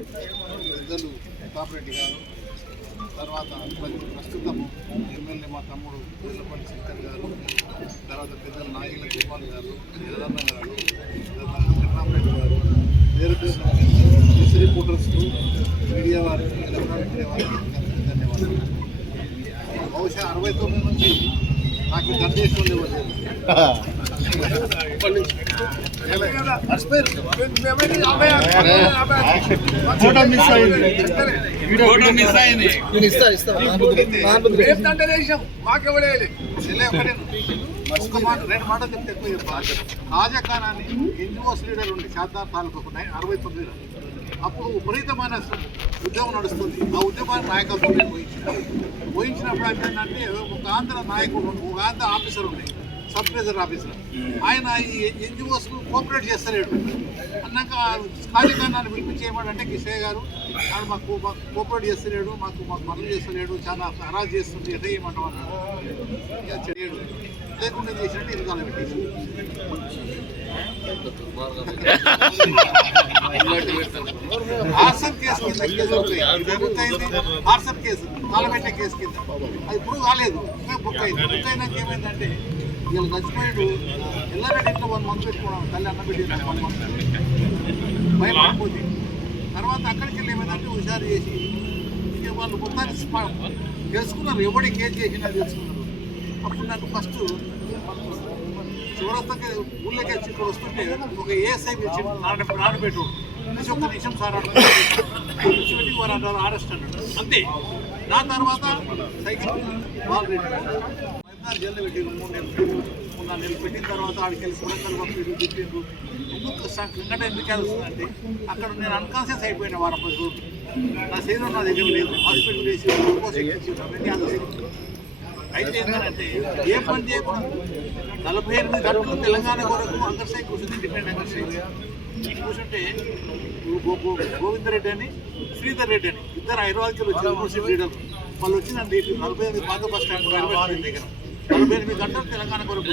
పెద్దలు కాపరెడ్డి గారు, తర్వాత ప్రస్తుతం ఎమ్మెల్యే మా తమ్ముడు వీళ్ళపల్లి శంకర్ గారు, తర్వాత పెద్దలు నాగిల గోపాల్ గారు, జగదన్న గారు, వెంకటరామరెడ్డి గారు, వేరు పేరు రిపోర్టర్స్కు, మీడియా వారికి, ఎలక్ట్రానిక్ మీడియా వారికి ధన్యవాదాలు. బహుశా 69 నుంచి నాకు గంటేశ్వరం ఇవ్వలేదు. రెండు మాటలు చెప్తే ఎక్కువ చెప్పాలి. రాజకారణాన్ని ఎన్జిఓస్ లీడర్ ఉండే శాతార్ తాలూకు 69 అప్పుడు విపరీతమైన ఉద్యమం నడుస్తుంది. ఆ ఉద్యమాన్ని నాయకత్వం వహించినప్పుడు ఏంటంటే ఒక ఆంధ్ర నాయకుడు, ఒక ఆంధ్ర ఆఫీసర్ ఉండే, సబ్ ట్రెజరీ ఆఫీసర్, ఆయన ఈ ఎన్జిఓస్కు కోఆపరేట్ చేస్తలేడు అన్నాక రాజకారణాన్ని పిలిపించేయమంటే కిషయ్య గారు మాకు కోఆపరేట్ చేస్తలేడు, మాకు పనులు చేస్తలేడు, చాలా హరాజ్ చేస్తుంది, ఎట్లా చేయమంటాం చేయడు లేకుండా చేసినట్టు ఎదుగుదల పెట్టేసి ఆర్సన్ కేసు కింద ఆర్సన్ కేసు కాలబెట్టే కేసు కింద అది ఇప్పుడు కాలేదు, ఇంకా బుక్ అయింది. బుక్ అయినాక ఏమైందంటే వీళ్ళు చచ్చిపోయాడు. ఎల్లారెడ్డి ఇంట్లో 1 మంత్ పెట్టుకున్నాం, తల్లి అన్న పెట్టి 1 మంత్ భయపడిపోతుంది. తర్వాత అక్కడికి వెళ్ళి ఏమైందంటే హుషారు చేసి ఇక వాళ్ళు మొత్తాన్ని తెలుసుకున్నారు, ఎవడి కేసు చేసినా తెలుసుకున్నారు. అప్పుడు నాకు ఫస్ట్ చివరస్తకి ఊళ్ళోకి వచ్చి ఇక్కడ వస్తుంటే ఒక ఏఎస్ఐ నానబెట్టు ఒక్క నిమిషం సార్ పెట్టి వారు అంటారు అరెస్ట్ అన్నాడు, అంతే. దాని తర్వాత సైకిల్ వాళ్ళు జైల్లో పెట్టారు 3 నెలలు పెట్టిన తర్వాత ఆడికి వెళ్ళి సురక్షలు పంపిరు తిట్టిండ్రు. ఎందుకు సంఘటన ఎందుకు వస్తుందంటే అక్కడ నేను అన్కాన్షియస్ అయిపోయిన 10 రోజులు. నా శరీరం నా దగ్గర లేదు, హాస్పిటల్ వేసి అయితే ఏంటంటే ఏ పని చేయకుండా 48 గంటలు తెలంగాణ కొరకు అంగర్సై కూర్చుంది, డిపెండ్ అంగర్సై కూర్చుంటే గోవిందరెడ్డి అని శ్రీధర్ రెడ్డి అని ఇద్దరు హైదరాబాద్కి వచ్చి యూనివర్సిటీ లీడర్లు వాళ్ళు వచ్చిందండి 45 పాత బస్ స్టాండ్ దగ్గర 48 గంటలు తెలంగాణ కొరకు